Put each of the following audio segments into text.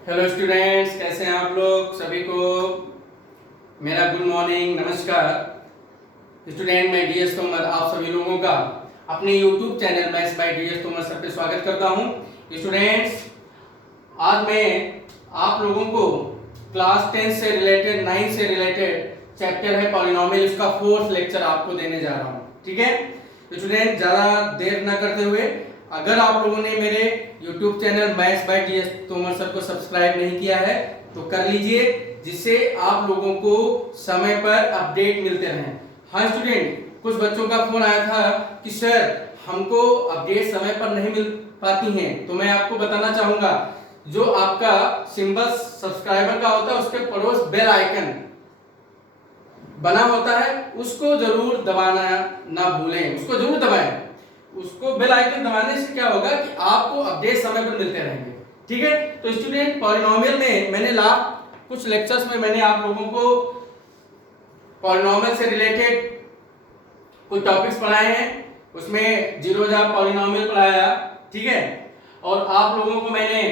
Hello students, कैसे हैं आप लोग? सभी को मेरा गुड मॉर्निंग, नमस्कार। स्टूडेंट, मैं डीएस तोमर आप सभी लोगों का अपने YouTube channel maths by DS Tomar sir पे स्वागत करता हूं। स्टूडेंट्स, आज मैं आप लोगों को क्लास 10 से रिलेटेड 9 से रिलेटेड चैप्टर है पॉलिनोमियल, इसका फोर्थ लेक्चर आपको देने जा रहा हूं। ठीक है स्टूडेंट, ज़्यादा देर ना करते हुए, अगर आप लोगों ने मेरे YouTube channel maths by DS Tomar sir को सब्सक्राइब नहीं किया है तो कर लीजिए, जिससे आप लोगों को समय पर अपडेट मिलते रहें। हाँ स्टूडेंट, कुछ बच्चों का फोन आया था कि सर हमको अपडेट समय पर नहीं मिल पाती हैं, तो मैं आपको बताना चाहूंगा, जो आपका सिंबल सब्सक्राइबर का होता है उसके पड़ोस बेल आइकन बना होता है, उसको जरूर दबाना ना भूलें, उसको जरूर दबाएं। उसको बेल आइकन दबाने से क्या होगा कि आपको अपडेट समय पर मिलते रहेंगे। ठीक है, तो स्टूडेंट, पॉलिनोमियल में मैंने लास्ट कुछ लेक्चर्स में मैंने आप लोगों को पॉलिनोमियल से रिलेटेड कुछ टॉपिक्स पढ़ाए हैं। उसमें जीरो जा पॉलिनोमियल पढ़ाया, ठीक है, और आप लोगों को मैंने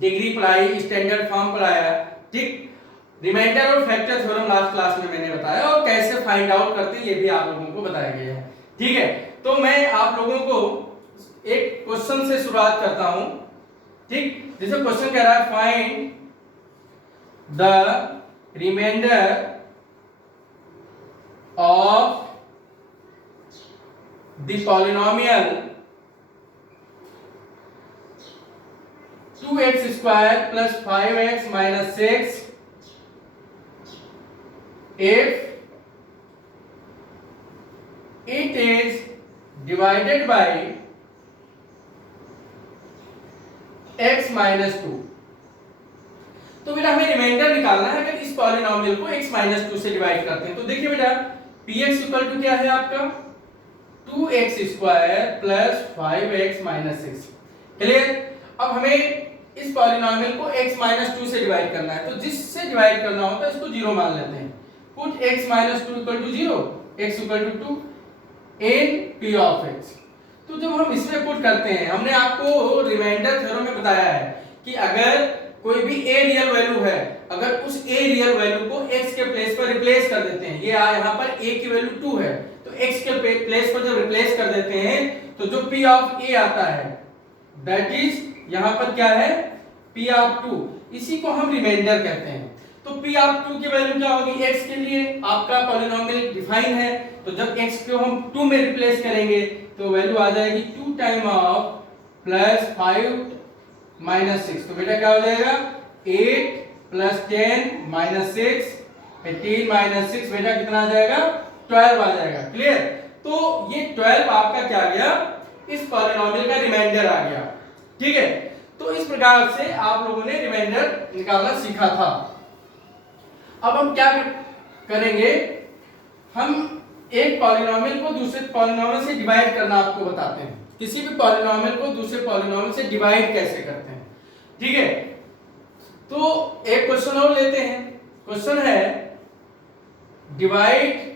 डिग्री पढ़ाई, स्टैंडर्ड फॉर्म पढ़ाया, ठीक, रिमाइंडर और फैक्टर थ्योरम लास्ट क्लास में मैंने बताया, और कैसे फाइंड आउट करते हैं ये भी आप लोगों को बताया गया है। ठीक है, तो मैं आप लोगों को एक क्वेश्चन से शुरुआत करता हूं। ठीक, जैसे क्वेश्चन कह रहा है find the remainder of the polynomial 2x square plus 5x minus 6 if it is divided by x minus 2। तो बेटा हमें रिमाइंडर निकालना है अगर इस पॉलिनोमियल को x minus 2 से डिवाइड करते हैं। तो देखिए बेटा, px इक्वल टू क्या है आपका 2x square plus 5x minus 6। Clear? अब हमें इस पॉलिनोमियल को x minus 2 से डिवाइड करना है, तो जिससे डिवाइड करना होता है इसको जीरो मान लेते हैं। Put x minus 2 equal to 0, x equal to 2 in p of x। तो जब हम इसमें पुट करते हैं, हमने आपको रिमाइंडर थ्योरम में बताया है कि अगर कोई भी a रियल वैल्यू है, अगर उस a रियल वैल्यू को x के प्लेस पर रिप्लेस कर देते हैं, ये यहाँ पर a की वैल्यू 2 है, तो x के प्लेस पर जब रिप्लेस कर देते हैं तो जो p ऑफ a आता है दैट इज यहाँ पर क्या है p ऑफ 2, इसी को हम रिमाइंडर कहते हैं। तो p ऑफ 2 की वैल्यू क्या होगी? x के लिए आपका पॉलिनोमियल डिफाइन है, तो जब x को हम 2 में रिप्लेस करेंगे तो वैल्यू आ जाएगी 2 टाइम ऑफ प्लस 5 माइनस 6। तो बेटा क्या हो जाएगा 8 प्लस 10 माइनस 6, 18 माइनस 6, बेटा कितना आ जाएगा 12 आ जाएगा। क्लियर? तो ये 12 आपका क्या आ गया, इस पॉलिनोमियल का रिमाइंडर आ गया। ठीक है, तो इस प्रकार से आप लोगों ने रिमाइंडर निकालना सीखा था। अब हम क्या करेंगे, हम एक पॉलिनोमियल को दूसरे पॉलिनोमियल से डिवाइड करना आपको बताते हैं। किसी भी पॉलिनोमियल को दूसरे पॉलिनोमियल से डिवाइड कैसे करते हैं। ठीक है, तो एक क्वेश्चन और लेते हैं। क्वेश्चन है divide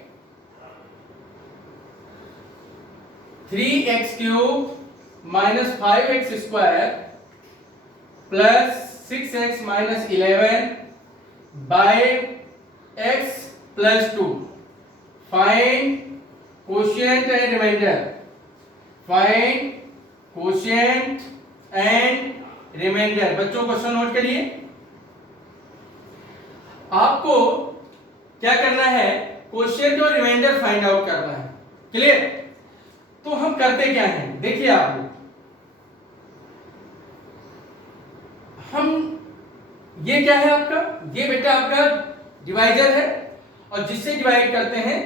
3x cube minus 5x square plus 6x minus 11 by x plus 2। Find quotient and remainder. Find quotient and remainder. बच्चों क्वेश्चन नोट करिए। आपको क्या करना है, कोशिएंट और रिमाइंडर फाइंड आउट करना है। क्लियर? तो हम करते क्या हैं, देखिए आप लोग, हम ये क्या है आपका, ये बेटा आपका डिवाइजर है, और जिससे डिवाइड करते हैं,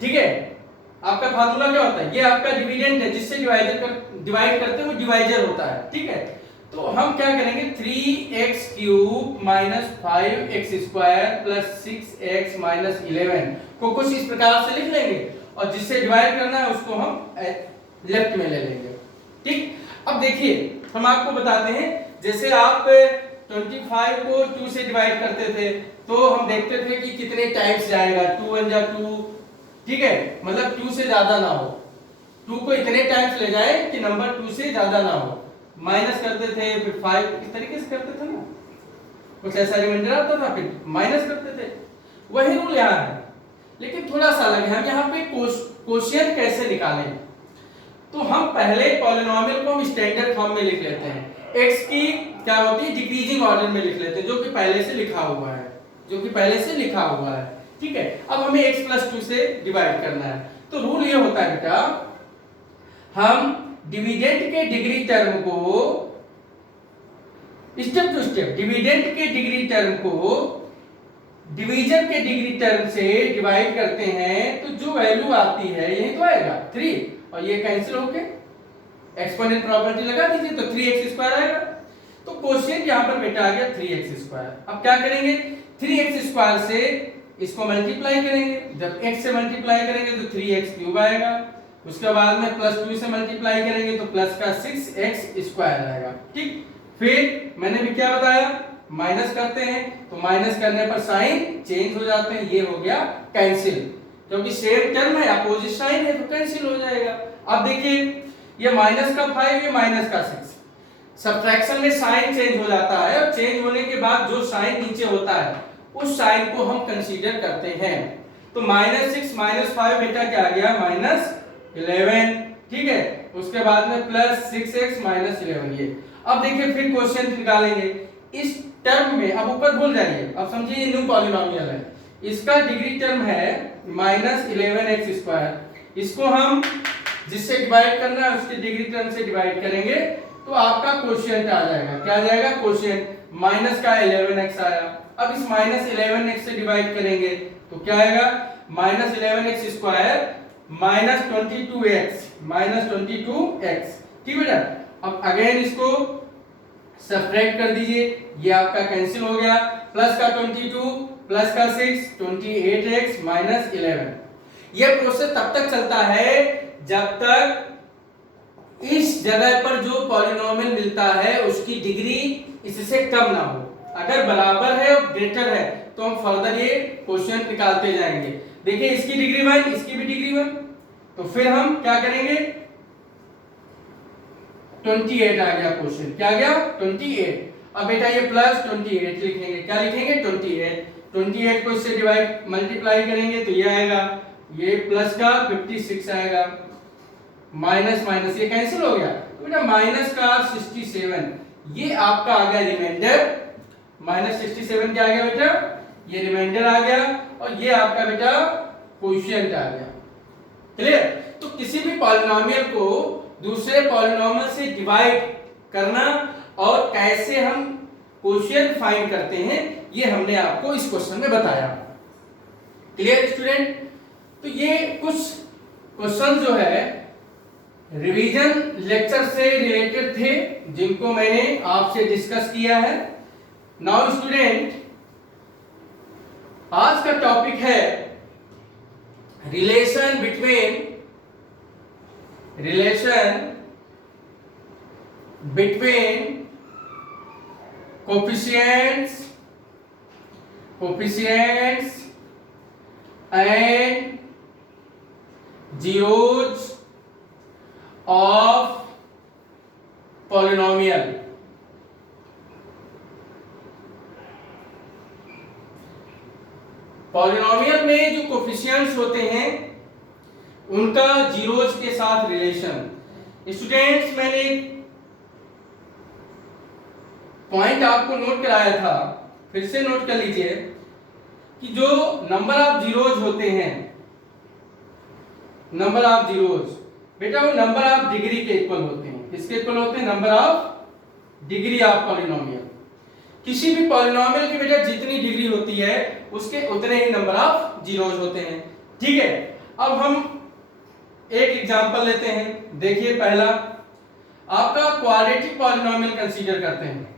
ठीक है, आपका फार्मूला क्या होता है, ये आपका डिविडेंड है, जिससे डिवाइड करते हैं वो डिवाइजर होता है। ठीक है, तो हम क्या करेंगे 3x cube minus 5x square plus 6x minus 11 को कुछ इस प्रकार से लिख लेंगे, और जिससे डिवाइड करना है उसको हम लेफ्ट में ले लेंगे। ठीक, अब देखिए हम आपको बताते हैं, जैसे आप 25 को 2 से डिवाइड करते थे तो हम देखते थे कि कितने टाइम्स जाएगा, 2 1 जा 2, ठीक है, मतलब 2 से ज्यादा ना हो, 2 को इतने टाइम्स ले जाए कि नंबर 2 से ज्यादा ना हो। माइनस करते थे, फिर 5 इस तरीके से करते थे ना, कुछ ऐसा रिमाइंडर आता था फिर माइनस करते थे, वही रूल यहाँ है, लेकिन थोड़ा सा अलग है। हम यहाँ पे कोशिएंट कैसे निकालें, तो हम पहले पॉलिनोमियल को हम स्टैंडर्ड फॉर्म में लिख लेते हैं, x की क्या होती है डिक्रीजिंग ऑर्डर में लिख लेते हैं, जो कि पहले से लिखा हुआ है, ठीक है। अब हमें x + 2 से डिवाइड करना है, तो रूल ये होता है बेटा, हम डिविडेंड के डिग्री टर्म को स्टेप टू स्टेप, डिविडेंड के डिग्री टर्म को डिवीजन के डिग्री टर्म से डिवाइड करते हैं, तो जो वैल्यू आती है यही तो आएगा 3, और ये कैंसिल होके एक्सपोनेंट प्रॉपर्टी लगा दीजिए तो 3x² आएगा। तो क्वोशिएंट यहां पर बेटा आ गया 3x²। अब क्या करेंगे, 3x² से इसको मल्टीप्लाई करेंगे, जब x से मल्टीप्लाई करेंगे तो 3x³ आएगा, उसके बाद में +2 से मल्टीप्लाई करेंगे तो प्लस का 6x² आएगा, ठीक। फिर मैंने भी क्या बताया, माइनस करते हैं, तो माइनस करने पर साइन चेंज हो जाते हैं, ये हो गया कैंसिल, क्योंकि सेम टर्म है, अपोजिट साइन है तो कैंसिल हो जाएगा। अब देखिए ये -5 ये -6, सब्ट्रैक्शन में साइन चेंज हो जाता है, और चेंज होने के बाद जो साइन नीचे होता है उस साइन को हम कंसीडर करते हैं। तो -6 -5 बेटा क्या आ गया, -11, ठीक है। उसके बाद में +6x -11 ये। अब देखिए फिर क्वेश्चन निकालेंगे इस टर्म में, अब ऊपर भूल जाइए, अब समझिए न्यू पॉलिनोमियल है, इसका डिग्री टर्म है -11x², इसको हम जिससे डिवाइड करना है उसके डिग्री टर्म से डिवाइड करेंगे तो आपका क्वोशिएंट आ जाएगा, क्या आ जाएगा क्वोशिएंट, माइनस का 11x आया। अब इस -11x से डिवाइड करेंगे तो क्या आएगा, -11x² -22x, ठीक बेटा। अब अगेन इसको सब्ट्रैक्ट कर दीजिए, ये आपका कैंसिल हो गया, प्लस का 22 प्लस का 6 28x -11। यह प्रोसेस तब तक चलता है जब तक इस जगह पर जो पॉलिनोमियल मिलता है उसकी डिग्री इससे कम ना हो, अगर बराबर है और ग्रेटर है तो हम फर्दर ये क्वोशिएंट निकालते जाएंगे। देखिए इसकी डिग्री 1, इसकी भी डिग्री 1, तो फिर हम क्या करेंगे, 28 आ गया क्वोशिएंट, क्या आ गया 28। अब बेटा ये +28 लिखेंगे, क्या लिखेंगे 28 को इससे डिवाइड मल्टीप्लाई करेंगे तो ये आएगा, ये प्लस का 56 आएगा, माइनस माइनस ये कैंसिल हो गया, तो बेटा माइनस का 67, ये आपका आ गया रिमाइंडर, -67 क्या आ गया बेटा, ये रिमाइंडर आ गया, और ये आपका बेटा क्वोशिएंट आ गया। क्लियर। तो किसी भी पॉलिनोमियल को दूसरे पॉलिनोमियल से डिवाइड करना और कैसे हम क्वोशिएंट फाइंड करते हैं ये हमने आपको इस क्वेश्चन में बताया। Clear student. तो ये कुछ क्वेश्चन जो है रिवीजन लेक्चर से रिलेटेड थे जिनको मैंने आपसे डिस्कस किया है। नाउ स्टूडेंट, आज का टॉपिक है relation between coefficients and zeros of polynomial। Polynomial में जो कोफिशिएंट्स होते हैं उनका जीरोज के साथ रिलेशन। स्टूडेंट्स, मैंने पॉइंट आपको नोट कराया था, फिर से नोट कर लीजिए कि जो नंबर ऑफ जीरोज होते हैं, नंबर ऑफ जीरोज बेटा वो नंबर ऑफ डिग्री के इक्वल होते हैं। किसके इक्वल होते हैं, number of degree of polynomial. किसी भी पॉलिनोमियल की बेटा जितनी डिग्री होती है उसके उतने ही नंबर ऑफ जीरोज होते हैं, ठीक है। अब हम एक एग्जांपल लेते हैं। देखिए पहला आपका क्वाड्रेटिक पॉलिनोमियल कंसीडर करते हैं,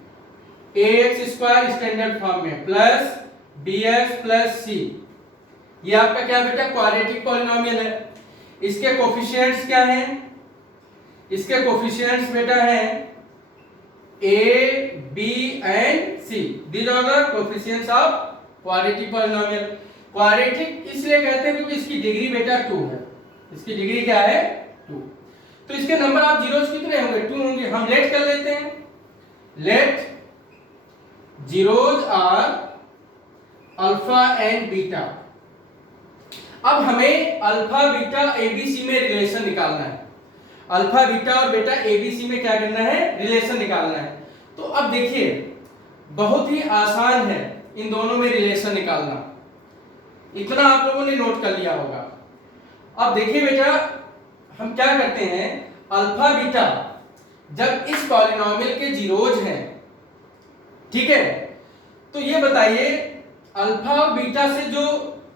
ax² स्टैंडर्ड फॉर्म में प्लस bx प्लस c, ये आपका क्या बेटा क्वाड्रेटिक पॉलिनोमियल है। इसके कोफिशिएंट्स क्या हैं, इसके कोफिशिएंट्स बेटा हैं a b and c, these are the coefficients of quadratic polynomial. Quadratic इसलिए कहते हैं क्योंकि इसकी डिग्री बेटा 2 है, इसकी डिग्री क्या है 2। तो इसके नंबर ऑफ जीरोज कितने होंगे? 2 होंगे। हम लेट कर लेते हैं, let zeroes are alpha and beta. अब हमें अल्फा बीटा एबीसी में रिलेशन निकालना है। अल्फा बीटा और बेटा एबीसी में क्या करना है? रिलेशन निकालना है। तो अब देखिए बहुत ही आसान है इन दोनों में रिलेशन निकालना, इतना आप लोगों ने नोट कर लिया होगा। अब देखिए बेटा हम क्या करते हैं, अल्फा बीटा जब इस पॉलिनोमियल के जीरोज हैं, ठीक है, तो ये बताइए अल्फा और बीटा से जो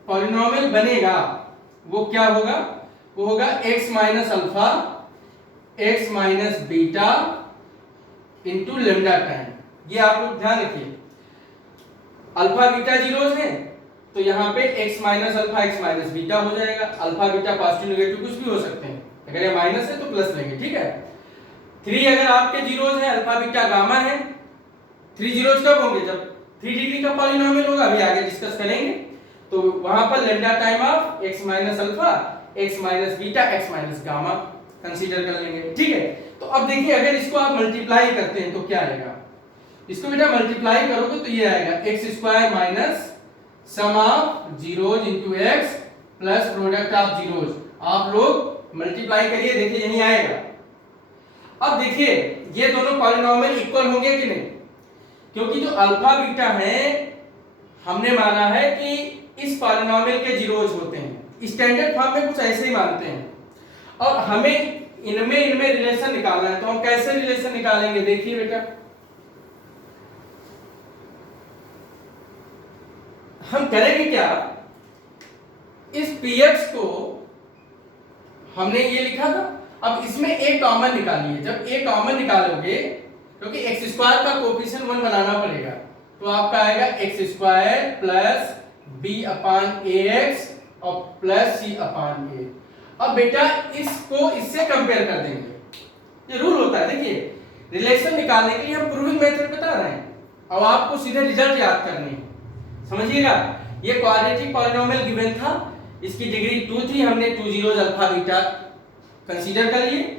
पॉलिनोमियल बनेगा वो क्या होगा? वो होगा x minus alpha x minus beta into lambda time. ये आप लोग ध्यान रखिए, अल्फा बीटा जीरोज हैं तो यहाँ पे x minus alpha x minus beta हो जाएगा। अल्फा बीटा पॉजिटिव नेगेटिव कुछ भी हो सकते हैं, अगर ये माइनस है तो प्लस लेंगे, ठीक है। 3 अगर आपके जीरोज हैं, अल्फा बीटा गामा है, 3 जीरोज कब होंगे? जब 3 डिग्री का पॉलिनोमियल होगा, अभी आगे डिस्कस करेंगे। तो वहां पर lambda time of x minus alpha x minus beta x minus gamma consider कर लेंगे, ठीक है। तो अब देखिए अगर इसको आप मल्टीप्लाई करते हैं तो क्या आएगा? इसको बेटा मल्टीप्लाई करोगे तो ये आएगा x square minus sum of zeroes into x plus product of zeros. आप लोग मल्टीप्लाई करिए, देखिए यही आएगा। अब देखिए ये दोनों पॉलिनोमियल इक्वल होंगे कि नहीं? क्योंकि जो अल्फा बीटा है हमने माना है कि इस पॉलिनोमियल के जीरोज होते हैं, स्टैंडर्ड फॉर्म में कुछ ऐसे ही मानते हैं, और हमें इनमें रिलेशन निकालना है। तो हम कैसे रिलेशन निकालेंगे? देखिए बेटा हम करेंगे क्या, इस px को हमने ये लिखा था, अब इसमें a कॉमन निकालिए। जब a कॉमन निकालोगे, क्योंकि x स्क्वायर का कोफिशिएंट 1 बनाना पड़ेगा, तो आपका आएगा x स्क्वायर प्लस b अपान ax और प्लस c अपान a। अब बेटा इसको इससे कंपेयर कर देंगे, ये रूल होता है। देखिए रिलेशन निकालने के लिए हम प्रूविंग मेथड बता रहे हैं, अब आपको सीधे रिजल्ट याद करनी है, समझिएगा। ये क्वाड्रेटिक पॉलिनोमियल गिवन था, इसकी डिग्री 2 थी, हमने 2 जीरोज अल्फा बीटा कंसीडर कर लिए।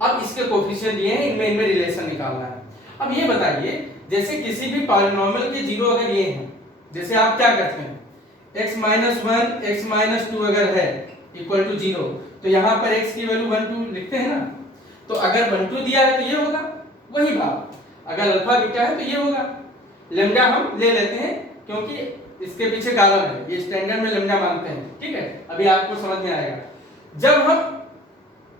अब इसके कोफिशिएंट दिए हैं, इनमें रिलेशन निकालना है। अब ये बताइए जैसे किसी भी पॉलिनोमियल के जीरो अगर ये हैं, जैसे आप क्या करते हैं, x माइनस 1 x माइनस 2 अगर है इक्वल टू 0, तो यहाँ पर x की वैल्यू 1 2 लिखते हैं ना। तो अगर 1 2 दिया है तो ये होगा, वही बात अगर अल्फा बीटा है तो ये होगा। लेमडा हम ले लेते हैं क्योंकि इसके पीछे कारण है, ये स्टैंडर्ड में लेमडा मानते हैं, ठीक है। अभी आपको समझ में आएगा। जब हम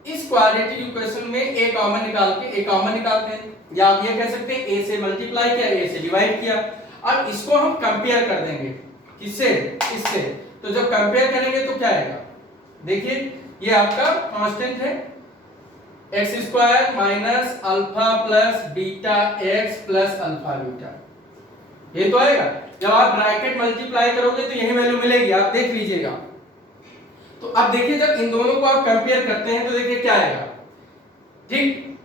इस क्वाड्रेटिक इक्वेशन में a कॉमन निकाल के a कॉमन निकालते हैं, या आप ये कह सकते हैं a से मल्टीप्लाई किया, a से डिवाइड किया। अब इसको हम कंपेयर कर देंगे, किससे? इससे। तो जब कंपेयर करेंगे तो क्या आएगा? देखिए ये आपका कांस्टेंट है x square minus alpha plus beta x plus alpha beta, ये तो आएगा। जब आप ब्रैकेट मल्टीप्लाई करोगे तो यही वैल्यू मिलेगी, आप देख लीजिएगा। तो अब देखिए जब इन दोनों को आप कंपेयर करते हैं तो देखिए क्या आएगा, ठीक।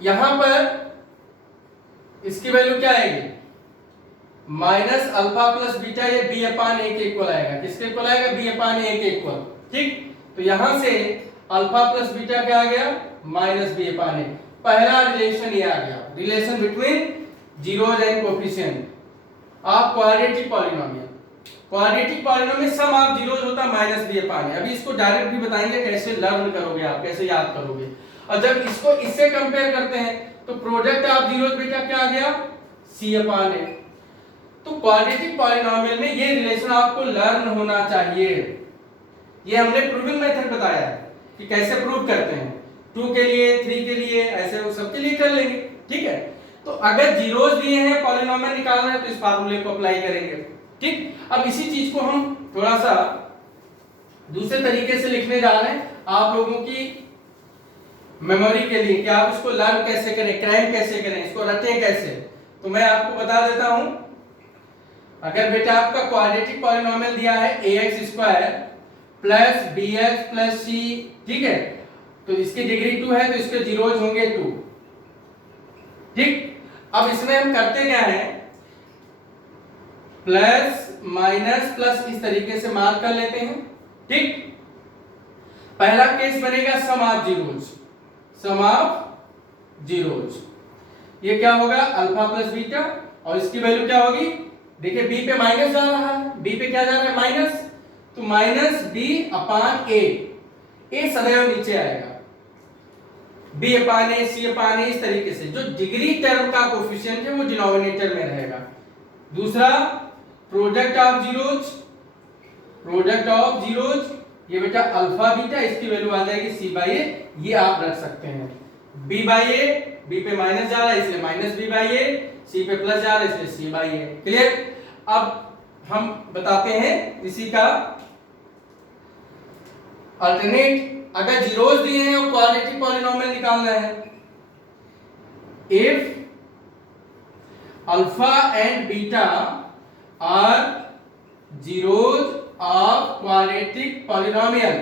यहां पर इसकी वैल्यू क्या आएगी? माइनस अल्फा प्लस बीटा, ये b अपान a के इक्वल आएगा। किसके इक्वल आएगा? b अपान a के इक्वल, ठीक। तो यहां से अल्फा प्लस बीटा क्या आ गया? Minus b upon a। पहला रिलेशन ये आ गया, relation between zeroes and coefficient of quadratic polynomial. Quadratic polynomial sum of zeroes होता है माइनस b अपान a। अभी इसको डायरेक्ट भी बताएंगे कैसे लर्न करोगे आप, कैसे याद करोगे। और जब इसको इससे कंपेयर करते हैं तो प्रोडक्ट ऑफ जीरोज बेटा क्या आ गया? c upon a। तो क्वाड्रेटिक पॉलिनोमियल में ये रिलेशन आपको लर्न होना चाहिए। ये हमने प्रूविंग मेथड बताया है कि कैसे प्रूव करते हैं, 2 के लिए 3 के लिए ऐसे वो सब के लिए कर लेंगे, ठीक है। तो अगर जीरोज दिए हैं, पॉलिनोमियल निकालना है तो इस फार्मूले को अप्लाई करेंगे, ठीक। अब इसी चीज को हम थोड़ा सा दूसरे तरीके से लिखने जा रहे हैं आप लोगों की मेमोरी के लिए कि आप इसको लर्न कैसे करें, क्रैम कैसे करें, इसको रटें कैसे। तो मैं आपको बता देता हूं, अगर बेटा आपका क्वाड्रेटिक पॉलिनोमियल दिया है ax square plus bx plus c, ठीक है, तो इसकी डिग्री 2 है तो इसके जीरोज होंगे 2, ठीक। अब इसमें हम करते क्या है, प्लस माइनस प्लस इस तरीके से मार्क कर लेते हैं, ठीक। पहला केस बनेगा sum of zeros, sum of zeros, ये क्या होगा अल्फा प्लस बीटा, और इसकी वैल्यू क्या होगी, देखिए बी पे माइनस जा रहा है, बी पे क्या जा रहा है माइनस, तो माइनस बी अपान ए सदैव नीचे आएगा, बी अपान ए सी अपान ए, इस तरीके से जो डिग्री टर्म का कोफिशिएंट है वो डिनोमिनेटर में रहेगा। दूसरा product of zeros, product of zeros ये बेटा अल्फा बीटा, इसकी वैल्यू आ जाएगी सी बाई ए, ये आप रख सकते हैं, बी बाई ए, बी पे माइनस जा रहा है इसलिए माइनस बी बाई ए, सी पे प्लस जा रहा है इसलिए सी बाई ए। क्लियर? अब हम बताते हैं इसी का अल्टरनेट, अगर जीरोस दिए हैं और क्वाड्रेटिक पॉलिनोमियल निकालना है, if alpha and beta are zeroes of quadratic polynomial,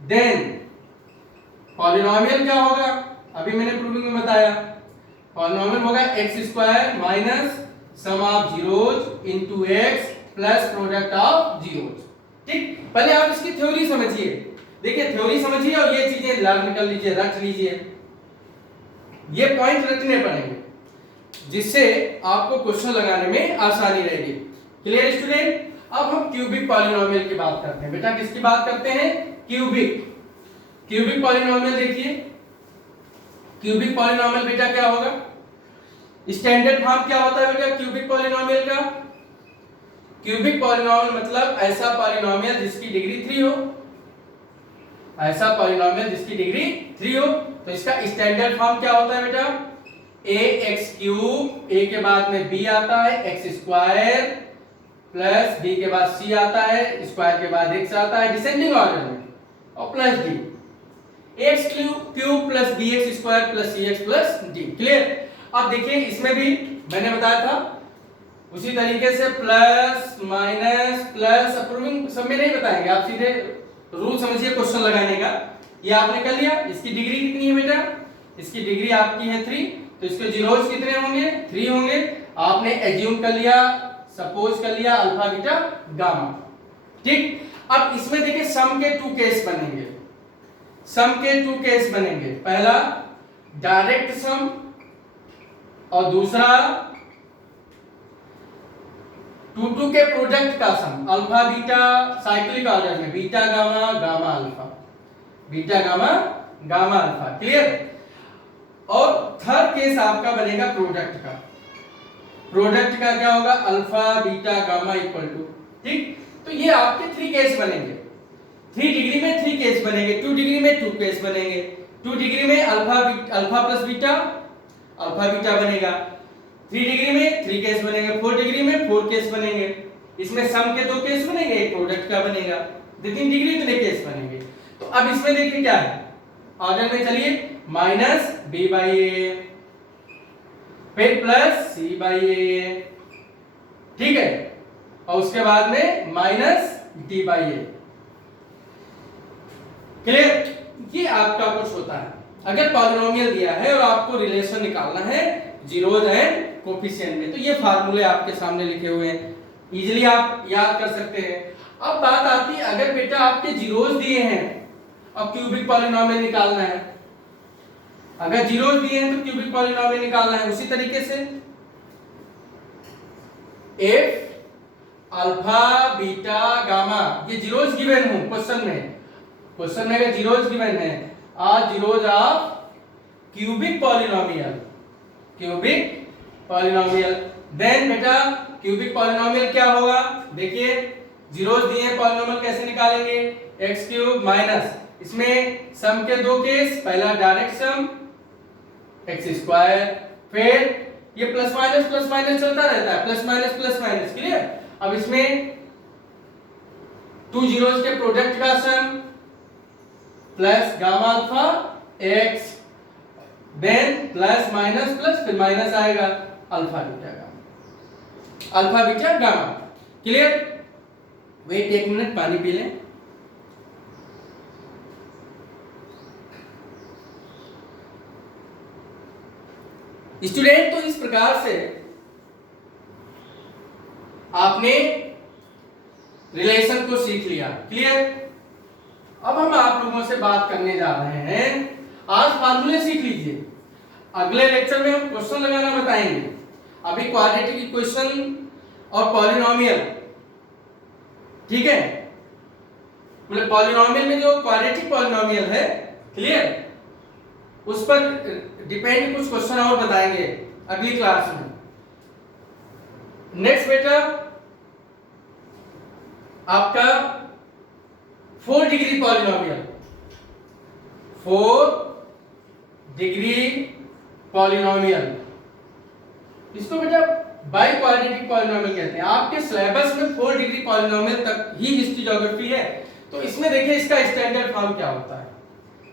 then polynomial क्या होगा, अभी मैंने प्रूविंग में बताया, पॉलिनोमियल होगा x square minus sum of zeroes into x plus product of zeroes. ठीक, पहले आप इसकी थ्योरी समझिए, देखिए थ्योरी समझिए और ये चीजें लर्न कर लीजिए, रट लीजिए, ये पॉइंट रटने पड़ेंगे जिससे आपको क्वेश्चन लगाने में आसानी रहेगी। Clear student? अब हम क्यूबिक पॉलिनोमियल की बात करते हैं। बेटा किसकी बात करते हैं? Cubic, cubic polynomial. देखिए क्यूबिक पॉलिनोमियल बेटा क्या होगा, स्टैंडर्ड फॉर्म क्या होता है बेटा क्यूबिक पॉलिनोमियल का? क्यूबिक पॉलिनोमियल मतलब ऐसा पॉलिनोमियल जिसकी डिग्री 3 हो, ऐसा पॉलिनोमियल जिसकी डिग्री 3 हो। तो इसका स्टैंडर्ड फॉर्म क्या होता है बेटा? ए एक्स क्यूब, ए के बाद में बी आता है, एक्स स्क्वायर प्लस बी के बाद सी आता है, स्क्वायर के बाद एक्स आता है डिसेंडिंग ऑर्डर में, और plus d, x cube plus b x square plus c x plus d. Clear? अब देखिए इसमें भी मैंने बताया था उसी तरीके से प्लस माइनस प्लस, अप्रूविंग सब में नहीं बताएंगे, आप सीधे रूल समझिए क्वेश्चन लगाने का। ये आपने कर लिया, इसकी डिग्री कितनी है बेटा? इसकी डिग्री आपकी है 3, तो इसके जीरोस कितने होंगे? 3 होंगे। आपने एज्यूम कर लिया, सपोज कर लिया अल्फा बीटा गामा। ठीक, अब इसमें देखिए सम के 2 केस बनेंगे, सम के 2 केस बनेंगे, पहला डायरेक्ट सम और दूसरा 2 के प्रोडक्ट का sum, alpha beta cyclic order में, beta gamma gamma alpha, beta gamma gamma alpha. Clear? और थर्ड केस आपका बनेगा प्रोडक्ट का, प्रोडक्ट का क्या होगा? Alpha beta gamma equal to. ठीक, तो ये आपके 3 केस बनेंगे, 3 डिग्री में 3 केस बनेंगे, 2 डिग्री में 2 केस बनेंगे, 2 डिग्री में alpha plus beta alpha beta बनेगा, 3 डिग्री में 3 केस बनेंगे, 4 डिग्री में 4 केस बनेंगे। इसमें सम के 2 केस बनेंगे, एक प्रोडक्ट का बनेगा, 3 डिग्री इतने केस बनेंगे। तो अब इसमें देखिए क्या है, ऑर्डर में चलिए, माइनस बी बाई ए फिर प्लस सी बाई ए, ठीक है, और उसके बाद में minus d by A. Clear? ये आपका कुछ होता है अगर पॉलिनोमियल दिया है और आपको रिलेशन निकालना है जीरोज एंड कोफिशिएंट में, तो ये फार्मूले आपके सामने लिखे हुए हैं, इजीली आप याद कर सकते हैं। अब बात आती है अगर बेटा आपके जीरोज दिए हैं और क्यूबिक पॉलिनोमियल निकालना है, अगर जीरोज दिए हैं तो क्यूबिक पॉलिनोमियल निकालना है उसी तरीके से, इफ अल्फा बीटा गामा, ये जीरोज गिवन हो क्वेश्चन में, क्वेश्चन में अगर जीरोज गिवन है, are zeroes of cubic polynomial, cubic polynomial, then बेटा क्यूबिक पॉलिनोमियल क्या होगा? देखिए जीरोस दिए हैं, पॉलिनोमियल कैसे निकालेंगे? एक्स क्यूब माइनस, इसमें सम के 2 केस, पहला डायरेक्ट सम एक्स स्क्वायर, फिर ये प्लस माइनस चलता रहता है, प्लस माइनस। क्लियर? अब इसमें 2 जीरोस के प्रोडक्ट का sum plus gamma alpha x, then plus minus plus, फिर माइनस आएगा alpha beta gamma, alpha beta gamma. Clear? Wait 1 minute, पानी पी लें। स्टूडेंट, तो इस प्रकार से आपने रिलेशन को सीख लिया। क्लियर? अब हम आप लोगों से बात करने जा रहे हैं, आज फार्मूले सीख लीजिए, अगले लेक्चर में हम क्वेश्चन लगाना बताएंगे। अभी क्वाड्रेटिक इक्वेशन और पॉलिनोमियल, ठीक है, मतलब पॉलिनोमियल में जो क्वाड्रेटिक पॉलिनोमियल है, क्लियर, उस पर डिपेंड कुछ क्वेश्चन और बताएंगे अगली क्लास में। नेक्स्ट बेटा आपका 4 डिग्री पॉलिनोमियल, 4 डिग्री पॉलिनोमियल, इसको बेटा बाई क्वाड्रेटिक पॉलिनोमियल कहते हैं। आपके सिलेबस में 4 डिग्री पॉलिनोमियल तक ही हिस्ट्री ज्योग्राफी है, तो इसमें देखिए इसका स्टैंडर्ड फॉर्म क्या होता है।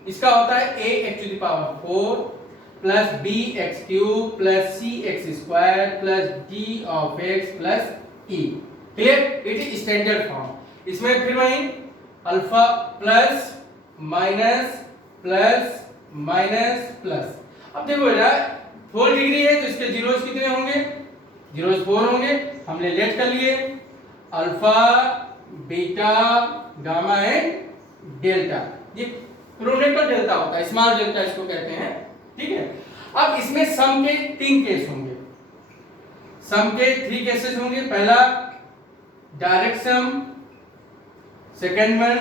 इसका होता है ax⁴ plus bx³ plus cx² plus d(x) plus e, clear, it is standard form. इसमें फिर वही alpha plus minus plus minus plus. अब देखो बेटा 4 डिग्री है तो इसके जीरोस कितने होंगे, जीरोस 4 होंगे, हमने लेट कर लिए alpha beta gamma and delta, ये प्रोनेटल डेल्टा होता है, स्मॉल डेल्टा इसको कहते हैं, ठीक है। अब इसमें सम के 3 केस होंगे, सम के 3 केसेस होंगे। पहला direct sum, second one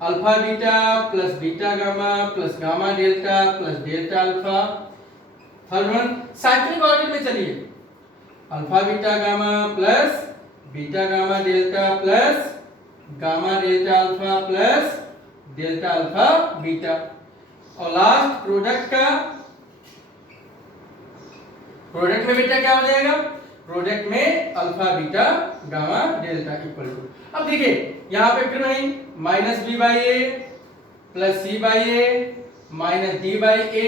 alpha beta plus beta gamma plus gamma delta plus delta alpha, third one cyclic order में चलिए alpha beta gamma plus beta gamma delta plus gamma delta alpha plus delta alpha beta, और last product का, product में बेटा क्या हो जाएगा, product में alpha beta gamma delta equal to. अब देखिए यहां पे फिर वही minus b by a plus C by a minus d by a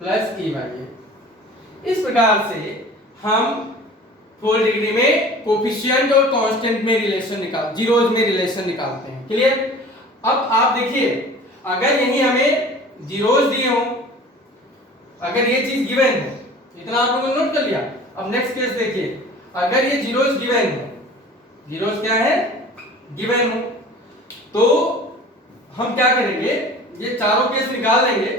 plus e by a. इस प्रकार से हम 4 डिग्री में कोफिशिएंट और कांस्टेंट में रिलेशन निकाल, जीरोज में रिलेशन निकालते हैं, क्लियर। अब आप देखिए अगर यही हमें जीरोज दिए हो, अगर ये चीज गिवन है, इतना आप लोगों ने नोट कर लिया। अब नेक्स्ट केस देखिए, अगर ये जीरोज गिवन है, जीरोज क्या है, गिवन हो, तो हम क्या करेंगे, ये चारों केस निकाल लेंगे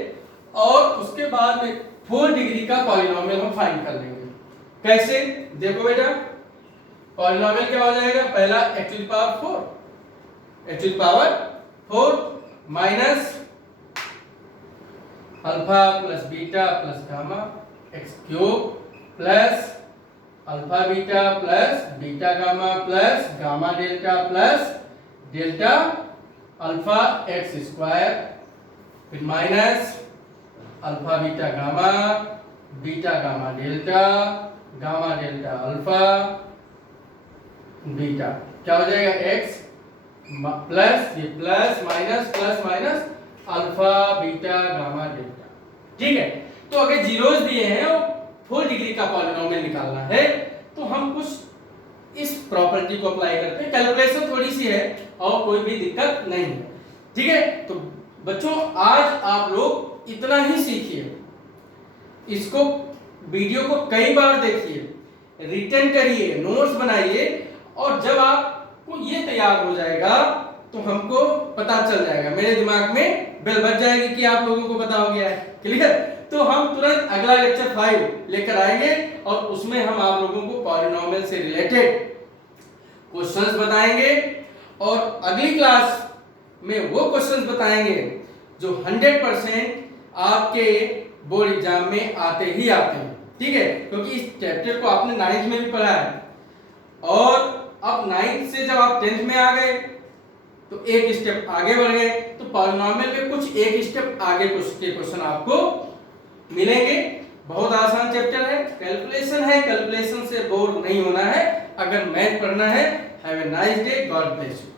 और उसके बाद में 4 डिग्री का पॉलिनोमियल हम फाइंड कर लेंगे। कैसे, देखो बेटा पॉलिनोमियल क्या हो जाएगा, पहला x⁴ minus alpha plus beta plus gamma x³ plus alpha beta plus beta gamma plus gamma delta plus delta alpha x², फिर minus alpha beta gamma delta gamma delta alpha beta, क्या हो जाएगा x plus ये plus minus alpha beta gamma delta, ठीक है। तो अगर zeros दिए हैं और 4 डिग्री का पॉलिनोमियल निकालना है तो हम कुछ इस प्रॉपर्टी को अप्लाई करते हैं। कैलकुलेशन थोड़ी सी है और कोई भी दिक्कत नहीं है, ठीक है। तो बच्चों आज आप लोग इतना ही सीखिए, इसको वीडियो को कई बार देखिए, रिटर्न करिए, नोट्स बनाइए, और जब आपको ये तैयार हो जाएगा तो हमको पता चल जाएगा, मेरे दिमाग में बेल बज जाएगी कि आप लोगों को पता हो गया है, क्लियर। तो हम तुरंत अगला लेक्चर 5 लेकर आएंगे और उसमें हम आप लोगों को पॉलिनोमियल से रिलेटेड क्वेश्चंस बताएंगे और अगली क्लास में वो क्वेश्चंस बताएंगे जो 100% आपके बोर्ड एग्जाम में आते ही आते हैं, ठीक है, क्योंकि इस चैप्टर को आपने 9th में भी पढ़ा है और अब 9th से जब आप 10th में आ गए तो एक स्टेप आगे बढ़ गए, तो पॉलिनोमियल में कुछ एक स्टेप आगे के क्वेश्चन आपको मिलेंगे। बहुत आसान चैप्टर है, कैलकुलेशन है, कैलकुलेशन से बोर नहीं होना है। अगर मैथ पढ़ना है, have a nice day, God bless you.